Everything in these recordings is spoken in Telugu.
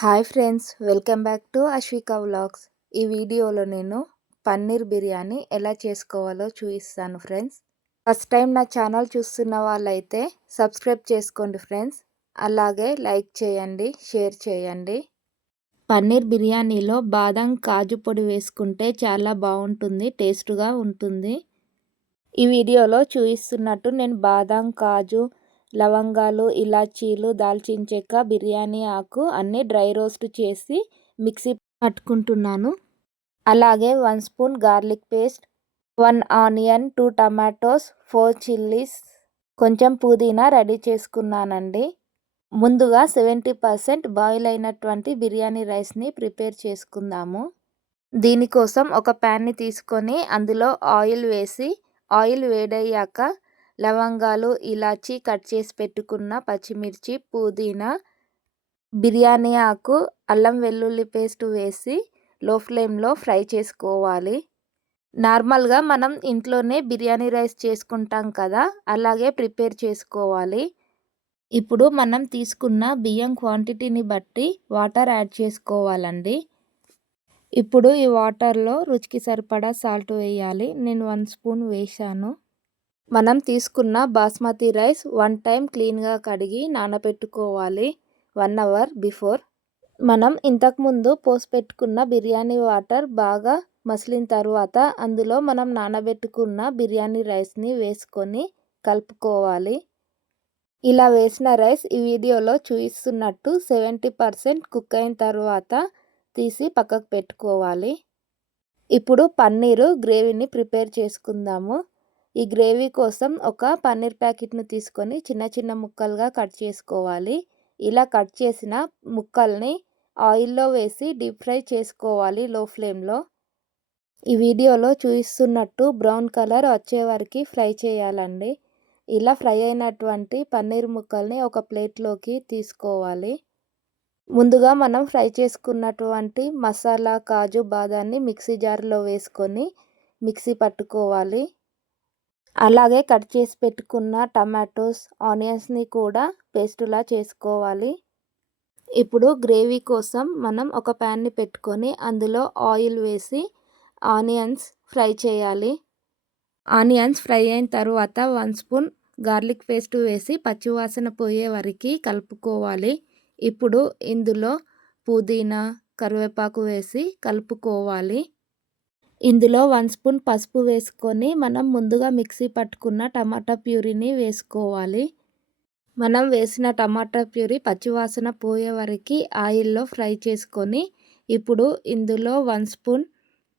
Hi friends welcome back to Ashwika vlogs. ఈ వీడియోలో నేను పన్నీర్ బిర్యానీ ఎలా చేసుకోవాలో చూపిస్తాను ఫ్రెండ్స్. ఫస్ట్ టైం నా ఛానల్ చూస్తున్న వాళ్ళైతే సబ్స్క్రైబ్ చేసుకోండి ఫ్రెండ్స్. అలాగే లైక్ చేయండి షేర్ చేయండి. పన్నీర్ బిర్యానీలో బాదం కాజు పొడి వేసుకుంటే చాలా బాగుంటుంది టేస్ట్గా ఉంటుంది. ఈ వీడియోలో చూపిస్తున్నట్టు నేను బాదం కాజు లవంగాలు ఇలాచీలు దాల్చిన చెక్క బిర్యానీ ఆకు అన్నీ డ్రై రోస్ట్ చేసి మిక్సీ పట్టుకుంటున్నాను. అలాగే one spoon garlic paste one onion two tomatoes four chillies కొంచెం పుదీనా రెడీ చేసుకున్నానండి. ముందుగా సెవెంటీ పర్సెంట్ బాయిల్ అయినటువంటి బిర్యానీ రైస్ని ప్రిపేర్ చేసుకుందాము. దీనికోసం ఒక ప్యాన్ని తీసుకొని అందులో ఆయిల్ వేసి ఆయిల్ వేడయ్యాక లవంగాలు ఇలాచి కట్ చేసి పెట్టుకున్న పచ్చిమిర్చి పుదీనా బిర్యానీ ఆకు అల్లం వెల్లుల్లి పేస్ట్ వేసి లో ఫ్లేమ్లో ఫ్రై చేసుకోవాలి. నార్మల్గా మనం ఇంట్లోనే బిర్యానీ రైస్ చేసుకుంటాం కదా అలాగే ప్రిపేర్ చేసుకోవాలి. ఇప్పుడు మనం తీసుకున్న బియ్యం క్వాంటిటీని బట్టి వాటర్ యాడ్ చేసుకోవాలండి. ఇప్పుడు ఈ వాటర్లో రుచికి సరిపడా సాల్ట్ వేయాలి. నేను వన్ స్పూన్ వేసాను మనం తీసుకున్న బాస్మతి రైస్ వన్ టైం క్లీన్గా కడిగి నానబెట్టుకోవాలి. One hour before. మనం ఇంతకుముందు పోసి పెట్టుకున్న బిర్యానీ వాటర్ బాగా మసిలిన తర్వాత అందులో మనం నానబెట్టుకున్న బిర్యానీ రైస్ని వేసుకొని కలుపుకోవాలి. ఇలా వేసిన రైస్ ఈ వీడియోలో చూపిస్తున్నట్టు సెవెంటీ పర్సెంట్ కుక్ అయిన తర్వాత తీసి పక్కకు పెట్టుకోవాలి. ఇప్పుడు పన్నీరు గ్రేవీని ప్రిపేర్ చేసుకుందాము. ఈ గ్రేవీ కోసం ఒక పన్నీర్ ప్యాకెట్ను తీసుకొని చిన్న చిన్న ముక్కలుగా కట్ చేసుకోవాలి. ఇలా కట్ చేసిన ముక్కల్ని ఆయిల్లో వేసి డీప్ ఫ్రై చేసుకోవాలి లో ఫ్లేమ్లో. ఈ వీడియోలో చూపిస్తున్నట్టు బ్రౌన్ కలర్ వచ్చే వరకు ఫ్రై చేయాలండి. ఇలా ఫ్రై అయినటువంటి పన్నీర్ ముక్కల్ని ఒక ప్లేట్లోకి తీసుకోవాలి. ముందుగా మనం ఫ్రై చేసుకున్నటువంటి మసాలా కాజు బాదాన్ని మిక్సీ జార్లో వేసుకొని మిక్సీ పట్టుకోవాలి. అలాగే కట్ చేసి పెట్టుకున్న టమాటోస్ ఆనియన్స్ని కూడా పేస్టులా చేసుకోవాలి. ఇప్పుడు గ్రేవీ కోసం మనం ఒక ప్యాన్ని పెట్టుకొని అందులో ఆయిల్ వేసి ఆనియన్స్ ఫ్రై చేయాలి. ఆనియన్స్ ఫ్రై అయిన తర్వాత వన్ స్పూన్ గార్లిక్ పేస్ట్ వేసి పచ్చివాసన పోయే వరకు కలుపుకోవాలి. ఇప్పుడు ఇందులో పుదీనా కరివేపాకు వేసి కలుపుకోవాలి. ఇందులో వన్ స్పూన్ పసుపు వేసుకొని మనం ముందుగా మిక్సీ పట్టుకున్న టమాటా ప్యూరీని వేసుకోవాలి. మనం వేసిన టమాటా ప్యూరీ పచ్చివాసన పోయే వరకు ఆయిల్లో ఫ్రై చేసుకొని ఇప్పుడు ఇందులో వన్ స్పూన్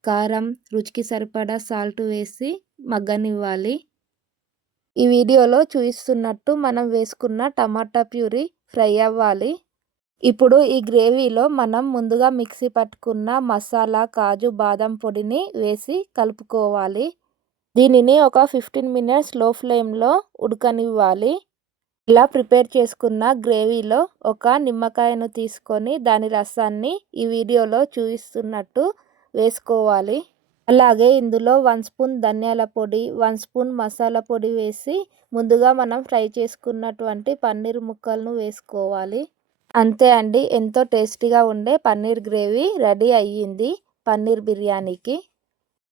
కారం రుచికి సరిపడా సాల్ట్ వేసి మగ్గనివ్వాలి. ఈ వీడియోలో చూపిస్తున్నట్టు మనం వేసుకున్న టమాటా ప్యూరీ ఫ్రై అవ్వాలి. ఇప్పుడు ఈ గ్రేవీలో మనం ముందుగా మిక్సీ పట్టుకున్న మసాలా కాజు బాదం పొడిని వేసి కలుపుకోవాలి. దీనిని ఒక ఫిఫ్టీన్ మినిట్స్లో ఫ్లేమ్లో ఉడకనివ్వాలి. ఇలా ప్రిపేర్ చేసుకున్న గ్రేవీలో ఒక నిమ్మకాయను తీసుకొని దాని రసాన్ని ఈ వీడియోలో చూపిస్తున్నట్టు వేసుకోవాలి. అలాగే ఇందులో వన్ స్పూన్ ధనియాల పొడి వన్ స్పూన్ మసాలా పొడి వేసి ముందుగా మనం ఫ్రై చేసుకున్నటువంటి పన్నీర్ ముక్కలను వేసుకోవాలి. అంతే అండి. ఎంతో టేస్టీగా ఉండే పన్నీర్ గ్రేవీ రెడీ అయ్యింది పన్నీర్ బిర్యానీకి.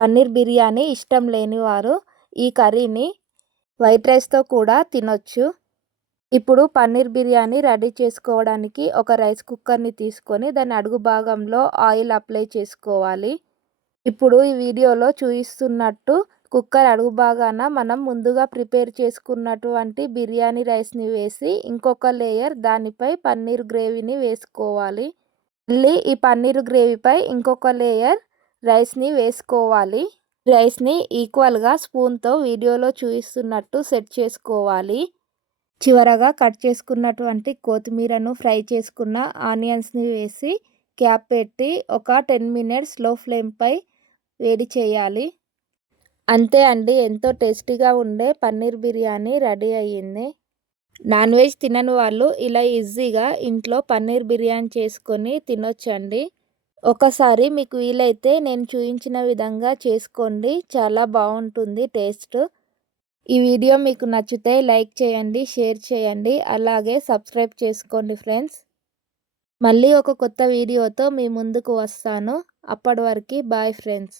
పన్నీర్ బిర్యానీ ఇష్టం లేని వారు ఈ కర్రీని వైట్ రైస్తో కూడా తినొచ్చు. ఇప్పుడు పన్నీర్ బిర్యానీ రెడీ చేసుకోవడానికి ఒక రైస్ కుక్కర్ని తీసుకొని దాని అడుగు భాగంలో ఆయిల్ అప్లై చేసుకోవాలి. ఇప్పుడు ఈ వీడియోలో చూపిస్తున్నట్టు కుక్కర్ అడుగు భాగాన మనం ముందుగా ప్రిపేర్ చేసుకున్నటువంటి బిర్యానీ రైస్ని వేసి ఇంకొక లేయర్ దానిపై పన్నీర్ గ్రేవీని వేసుకోవాలి. మళ్ళీ ఈ పన్నీర్ గ్రేవీపై ఇంకొక లేయర్ రైస్ని వేసుకోవాలి. రైస్ని ఈక్వల్గా స్పూన్తో వీడియోలో చూపిస్తున్నట్టు సెట్ చేసుకోవాలి. చివరగా కట్ చేసుకున్నటువంటి కొత్తిమీరను ఫ్రై చేసుకున్న ఆనియన్స్ని వేసి క్యాప్ పెట్టి ఒక టెన్ మినిట్స్లో ఫ్లేమ్పై వేడి చేయాలి. అంతే అండి. ఎంతో టేస్టీగా ఉండే పన్నీర్ బిర్యానీ రెడీ అయ్యింది. నాన్ వెజ్ తినని వాళ్ళు ఇలా ఈజీగా ఇంట్లో పన్నీర్ బిర్యానీ చేసుకొని తినొచ్చండి. ఒకసారి మీకు వీలైతే నేను చూపించిన విధంగా చేసుకోండి. చాలా బాగుంటుంది టేస్ట్. ఈ వీడియో మీకు నచ్చితే లైక్ చేయండి షేర్ చేయండి. అలాగే సబ్స్క్రైబ్ చేసుకోండి ఫ్రెండ్స్. మళ్ళీ ఒక కొత్త వీడియోతో మీ ముందుకు వస్తాను. అప్పటి వరకు బాయ్ ఫ్రెండ్స్.